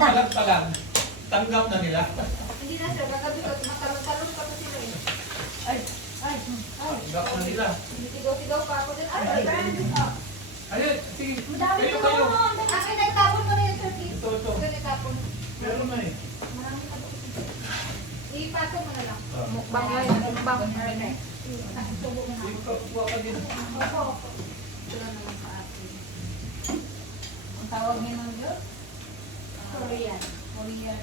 makalat pa lang, tanggap na nila. Hindi na sir, kagabi ko, matalon-talon pa to sila eh. Ay, ay, ay. Tanggap na nila. Sigaw-sigaw pa ako din. Ay, Ayun, sige, madami kayo, ko kayo. naman. Akin na itapon ko na yun sir, please. Ito. Akin na itapon. Meron na eh. Marami pa doon. Ipasok mo na lang. Mukbang yan, mukbang. Subo mo na ako. Kuha ka din. Opo. Ito lang naman sa akin. Ang tawag niya ng Diyos? Korean. Korean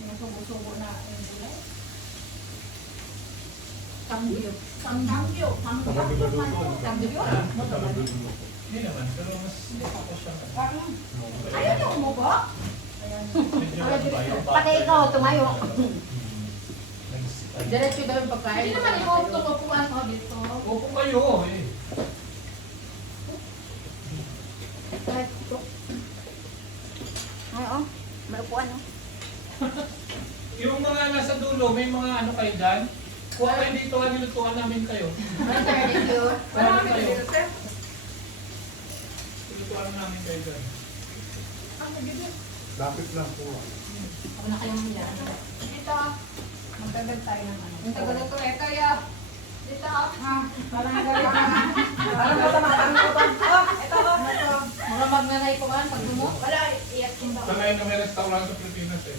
yung subo-subo na yung gulay. Cambio. Cambio. Cambio. Hindi naman, pero mas ako siya. Ayaw niyo umubo? Medyo ano ba yung Pati ikaw, tumayo. Diretso daw yung pagkain. Hindi naman ikaw tumupuan ko dito. Opo kayo eh. Ay, oh. May upuan, oh. Yung mga nasa dulo, may mga ano kayo dyan? Kuha kayo dito, nilutuan namin kayo. Thank you. Marami kayo. Nilutuan namin kayo dyan. Lapit lang po. Ako na kayong hiyan. Dito. Magtagal tayo ng ano. Ang tagal ito eh. Kaya, dito. Parang galit na. Parang matama-tama ko to. Oh, ito, oh. Mga magnanay po kan pag dumo. Wala, iyak yung bako. Sanay na may restaurant sa Pilipinas eh.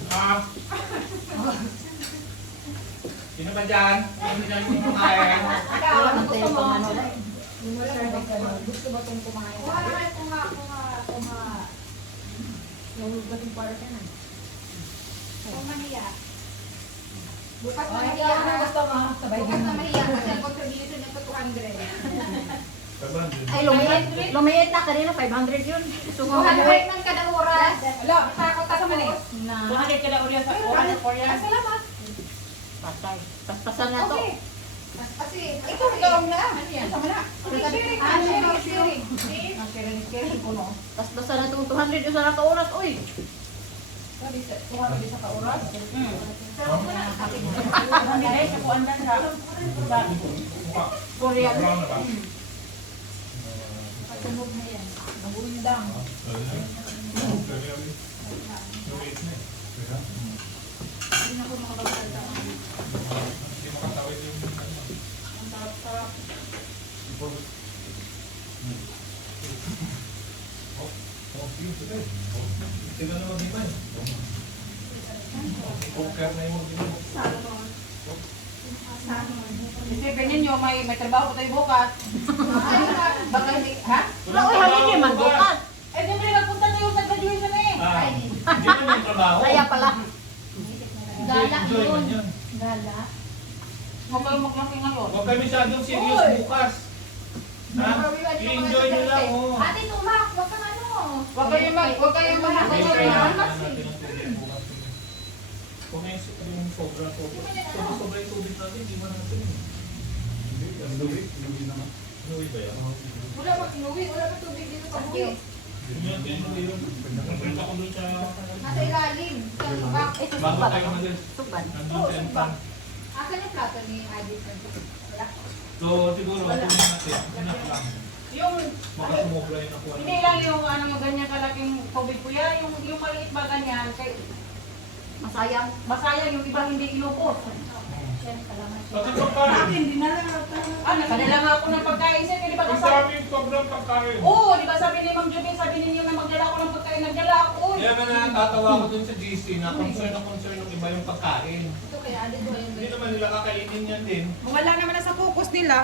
Sino ba dyan? Sino dyan yung kumain? Ikaw, Wala ano nang gusto mo? telepono. Gusto ba itong kumain? Kuha na kayo, kuha. Nahulog ba itong para ka na? Kung mahiya. Bukas na Oh, mahiya. ikaw, ano gusto mo? Sabay Bukas na din. mahiya kasi ang contribution niya sa 200. Ay, lumiit na kanina, 500 yun. So, 200 man kada oras. Ala, Takot ako. na. Bakit ka na ulit sa oras sa Korean? Salamat. Patay. Paspasan na to. Okay. Kasi, Ikaw, ikaw na. Ano yan? Sama na. sharing. Ang sharing ko, no? Paspasan na itong 200 yung sa oras. Uy! Sabi sa, tuwa sa ka-oras? Sarap mo na. Kami ay sa kuanda sa Korean. Pagsunog na yan. Nagulindang. Hindi na ako makapagsalita. Hindi makatawid yung Ang sarap-sarap. Sila na mag-iman. Poker na yung mag-iman. Isipin ninyo, may trabaho tayo bukas. Baka hindi, ha? Uy, hindi man bukas. Eh, siyempre nagpunta tayo sa graduation eh. Hindi naman yung trabaho. Kaya pala. Gala Enjoy man yun. yun. Gala. Huwag kayong maglaki ngayon. Huwag kami masyadong serious bukas. Ha? I-enjoy nyo lang, oh. Ate, tumak. Huwag kang ano. Huwag kayong mahakot May sa kaya mga. natin ang tubig bukas. Kung yung sobra yung tubig natin, hindi man natin. Luwi naman. Inuwi ba yan? Wala mag inuwi. Wala na tubig dito sa uwi. Yun, inuwi yun. Nagpunta ko doon sa... Nasa ilalim. Sa tubak. Ito Bago suban. tayo mag Suban. nandun sa Empang. Asan yung plato ni Adi? Wala. So, siguro, ito natin. Enough lang. Yung, Baka sumobra yun ako. hindi lang yung ano yung ganyan kalaking COVID kuya, yung maliit ba ganyan, kay, Masayang. masayang yung iba hindi inupos. Yan, salamat. Pati pagkain. Kanila nga ako ng pagkain sir, di ba Ang kasabi? dami yung sobrang pagkain. Oo, di ba sabi ni Ma'am Jubin, sabi ninyo na magdala ako ng pagkain, nagdala ako. Kaya nga natatawa ko dun sa GC na concern ng iba yung pagkain. Ito kaya Adi ko yung Hindi naman nila kakainin yan din. Wala naman na sa focus nila.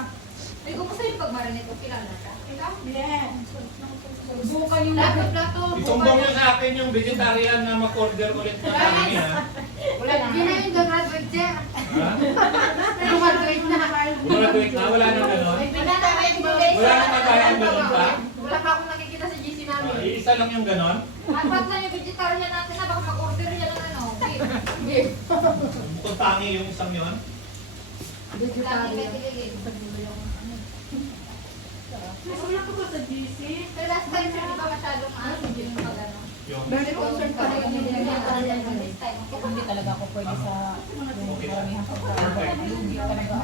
Ay, kumusta yung pagmarinate ko? Kilala ka? Kilala? Yeah. Subukan yung Plato. Isumbong nyo sa akin yung vegetarian na mag-order ulit na kami ha. wala na. Hindi na yung gagraduate dyan. Ha? Graduate na. Graduate na, wala nang ganon. Wala na kayo guys. Wala nang kagaya ganon pa. Wala pa akong nakikita sa GC namin. Isa lang yung ganon. Apat na yung vegetarian natin na baka mag-order yan ng ano. Beef. Bukod tangi yung isang yon. Vegetarian. Wala ko ba sa GC? Pero last time sir, di ba masyadong hindi yung pag-ano? Yung Very concerned pa rin kami This time. Hindi talaga ako pwede sa maramihan sa lugi talaga.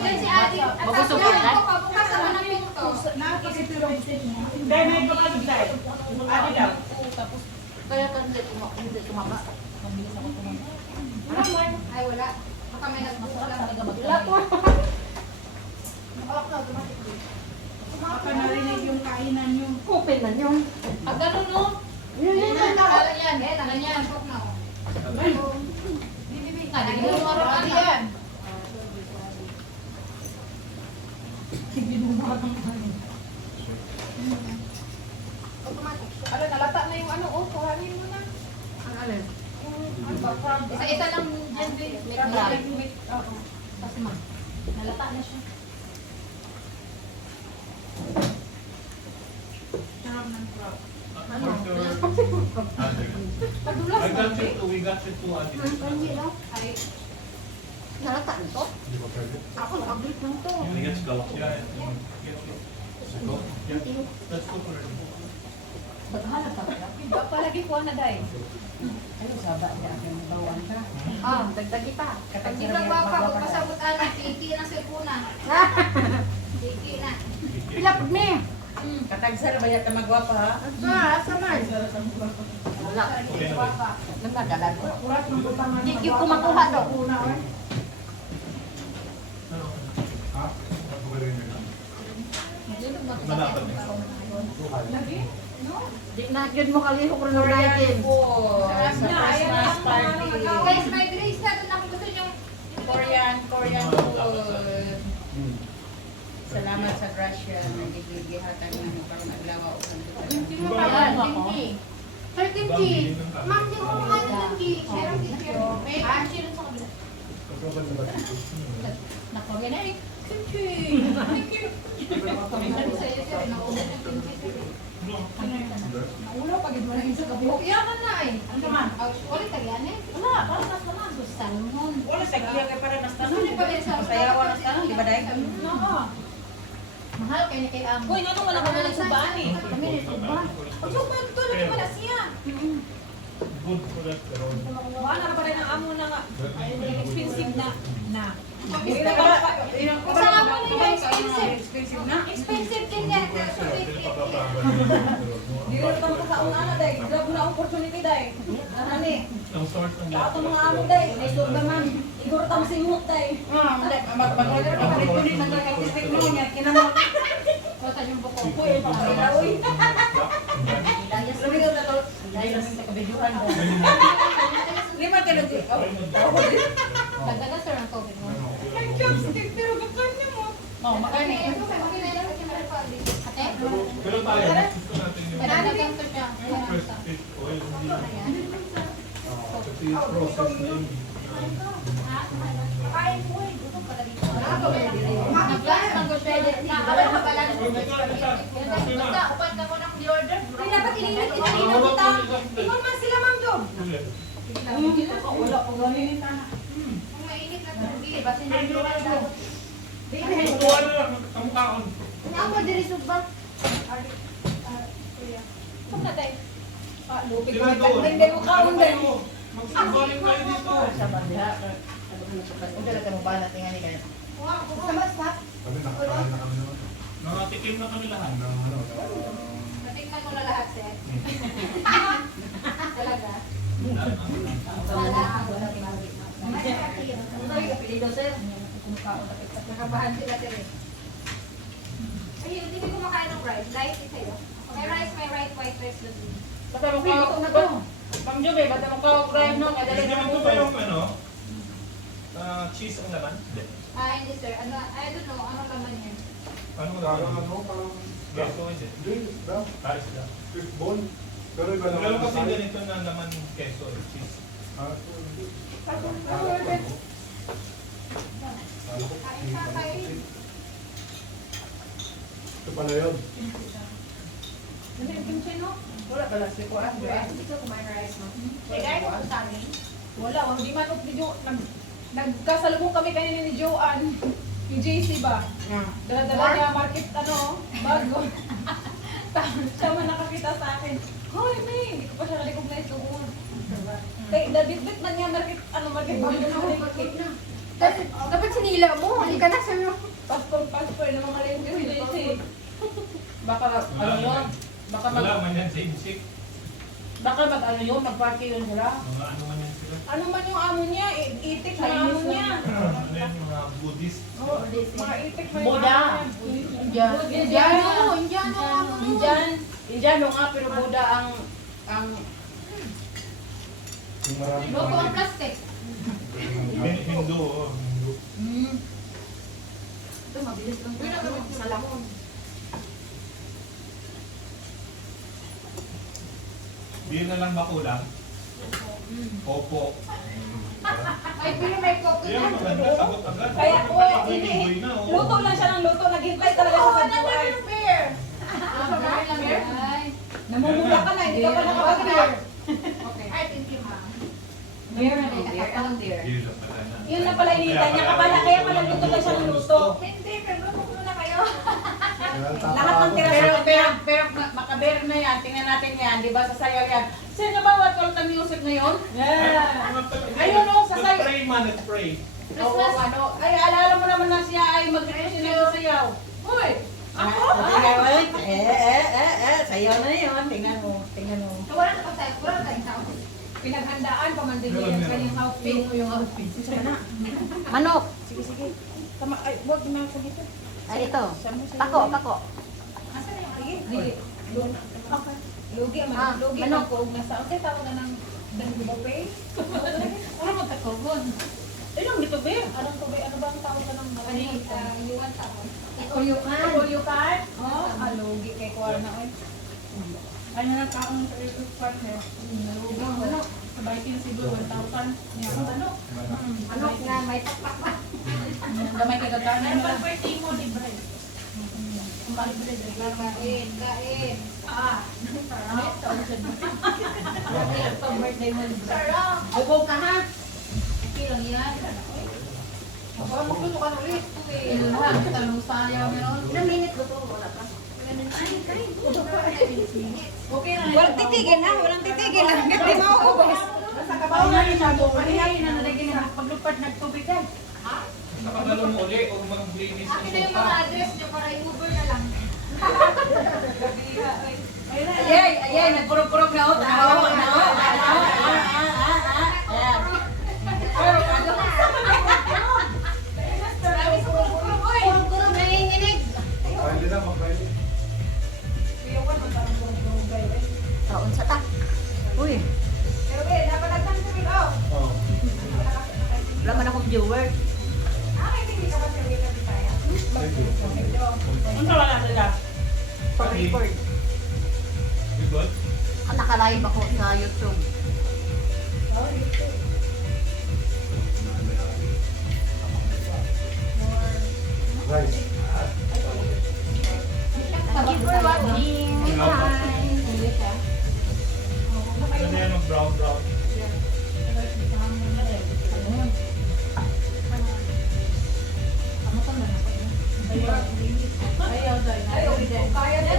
Yan si Adi. At Mabusog tapos ka na? ako, pabukas ako ng pinto. Nakakasipiro. Dahil may pangalan tayo. Adi daw. Tapos Kaya ka hindi tumama. Mabilis ako tumama. Ay, wala. Baka may nagbuka lang. Wala po. Nakawak na, automatic. Baka narinig yung kainan nyo. Open na yun. Ah, ganun no? Yun Yan, yun. nakawak yan. Eh, ganyan. Huwag na, oh. Bibi. Nga, di mo maroon yan. Automatic. Ano, nalata na yung ano, oh, kuhanin mo na. Ang alin? Ano ba, crab? Isa-isa lang dyan, Bibi. Wait, oo. Kasi ma, nalata na siya. Sarap ng crab. I got you two, we got you two additional. Ay, Nalata nito? Ako, nag-update lang to. Yeah, let's go for it. Baghala ka pala. Ba, palagi ko na, day. Ano, saba niya. Yung bawan ka. Ah, dagdagi pa. pag di ka guwapa, huwag pasabot ana. Tiki na sirpuna. Tiki na. Pila pag me. Katagsar ba yata magwapa ha? Asa man? Wala. Okay na ba? Guwapa. Nagdagalan. Urat ng butangan. Hindi ko makuha daw. Una, oy. Malapad na. Lagi? Di na yun mo kalihok rin ng dahil. Sa Christmas party. Guys, may grace na. Doon ako gusto nyo. Korean food. Salamat sa Russia. Nagigihatan na mo para maglawa o Hindi mo pa yan. 13G. Ma'am, di mo mga 13G. Share ang teacher. May share sa kabila. Nako, yan ay. Sabi sa'yo, sir. Naubos yung 13G. Ulo, pagid mo na yung sa kabuk. Iyakan na eh. Ano man? Ulit tagayan eh. Wala, para mas naman. Salmon. Wala sa kaya kay para nas Ano yung pala sa Masayawan nas tanong, di ba dahil? Oo. Mahal kayo na kay Amo. Uy, nga nung wala ka na nagsubaan eh. Kami nito ba? Ang subaan to, lagi pala siya. Good for that, pero Wala na pa rin ang amo na nga. Ay, expensive na. Sa Amo nila expensive. Expensive na. Expensive din yan. Di rin ito mo sa una day. Grab na opportunity day. Ano ni? ang source ng Kato mga amo day. Naisog naman. Igor tam singhot day. Mag-order ka pa rin kunin na nagkakistik mo niya. Kinamot. Kota yung buko. Uy, pakita uy. Sabi ko na to. Dahil lang sa kabidyuhan mo. Lima ka lang. Dagdagan sir ang COVID mo. Pero gakan niya mo. Oh, makani. Ito may makinaya sa kimara pa. Ate? Pero tayo, gusto natin yung Pananagan ko siya. first fish oil, hindi kasi yung process na yun. Nag-gas ng good credit. Nakawala ka pala. Basta, upan ka mo ng order. Ay, dapat ininit kita dito kita. Ingon man sila ma'am Jom. Wala ko ganin na. Kung mainit na tubig, basta hindi mo wala. Ang tuwa na, ang kaon. Ako diri subak. Kung na day. Ah, lupig Sila ko. doon. Hindi mo kaon day. Magsigaling kayo dito. Sa bandiha. Ang dala ka mo ba natin nga ni kaya? Sa basta. Nakatikim na kami lahat. Natikman mo na lahat, sir. Talaga. Wala. Pilido sir. Nakabahan sila, sir. Ay, hindi ko kumakain ng rice. Light is sa'yo. May rice, white rice doon. Bata mo ka na to. Ma'am Jobe, bata mo ka drive no, kadali Hindi na naman mo ito ba yung ano? Cheese ang laman? Hindi. Ah, hindi, sir. Ano, I don't know. Ano naman yan? Ano mo laman? Queso, hindi. Ah, isda. Meron kasi ganito na laman queso, cheese. Kain ka, kain. Ito pala yun. Hindi yung kimchi no? Wala pala si Kuan. Ito kumain rice, no? May kain ko sa amin. Wala, hindi man ni Jo. Nagkasalubong kami kanina ni Joanne. Yung JC ba? Dala-dala niya market ano, bago. Siya man nakakita sa akin. Hoy, May! Hindi ko pa siya na-recognize doon. Kaya nabitbit man niya market, market bago na. Dapat sinila mo. Hindi ka na, sir. Pastor na mga rin yung JC. Baka ano yun? Baka mag Wala man yan sa imsik. Baka mag-ano yun, mag-party yun sila. Mga ano man yan sila. Ano man yung amo niya, itik na amo niya. Ano yan, mga Buddhist. Oh, mga itik na yung Buddha. amo niya. Indiano. Indiano nga, pero Buddha ang Yung marami Logo ang plastic. Hindu, oh. Hindu. Ito, mabilis lang. Uy, nagamit Sa lamon. Beer na lang ba kulang? Opo. Ay, pero may coke Yan, maganda, sagot agad. Kaya po, Ligoy hindi. na, oh. Luto lang siya ng luto. Naghintay talaga sa sabuhay. beer. Namumula ka na, hindi ka pa nakapag-beer. Okay. Ay, thank you, ma'am. Beer na beer. Anong beer? Beer na pala na. Yun na pala hinihintay niya. Kaya pala luto lang siya ng luto. Hindi, pero luto muna kayo. Lahat ng tira pero makaber na yan, tingnan natin yan, di ba, sasayaw yan. Sino ba what call the music ngayon? Yeah. Ayun, oh, sasay- Pray man, let's pray. Oo, ano, ay, alala mo naman na siya ay mag-request na sayaw. Hoy! Ako? Sayaw na yun, tingnan mo. So, wala na pagtayo. Wala na tayong tao. Pinaghandaan pa man din yung kanyang outfit. Yung outfit. Manok. Sige. Tama, ay, huwag na ako dito. Ay, ito. Pako. Asan na yung Sige, sige. Lugi man, Ah, lugi manok. man ko. Nasa, okay, tawag na ng buffet. Ano mo takogon? Ayun, dito ba? Anong tubig? Ano ba ang tawag ka ng Ano yung yuwan tapon? Ikulyukan. Polio card? Oh, lugi kay Kuwar na. Ano na taong sa YouTube partner? Nalugi ko. Sa biking siguro 1,000. Niya ako ano? Manok nga, may takpak pa. Gamay kagaganan nila. birthday mo, libre. Kain. Ah, birthday mo, libre. Sarap. Bubog ka ha? Okay lang yan. baka magluto ka na ulit. Ilang talong sayaw meron. Ilang minute ko to? Wala pa. Okay na. Walang titigil ha, walang titigil ha. Hindi mauubos. Sa kabaw na rin siya. Panihayin na nalagyan na paglupad nagtubig yan. Nakabalong uli o mag-blinis ng Akin na yung sopa. mga address niyo para i-Uber na lang. Ayay, nagpurog-purog na ut. Marami sa kurong-kurong. Uy! Kurong nanginginig. Pwede na, mag-blinis. Taon sa ta. Uy, Pero eh, dapat nagtanong ko. Oh. wala man akong viewer. Hindi ka ba sa wika bitaya? Thank you. Ano wala sila? Pag-record. You good? Nakalive ako sa YouTube. Rice. Thank you for watching. Bye. Ano na yan, brown. Ayaw, dahil. Ayaw, kaya na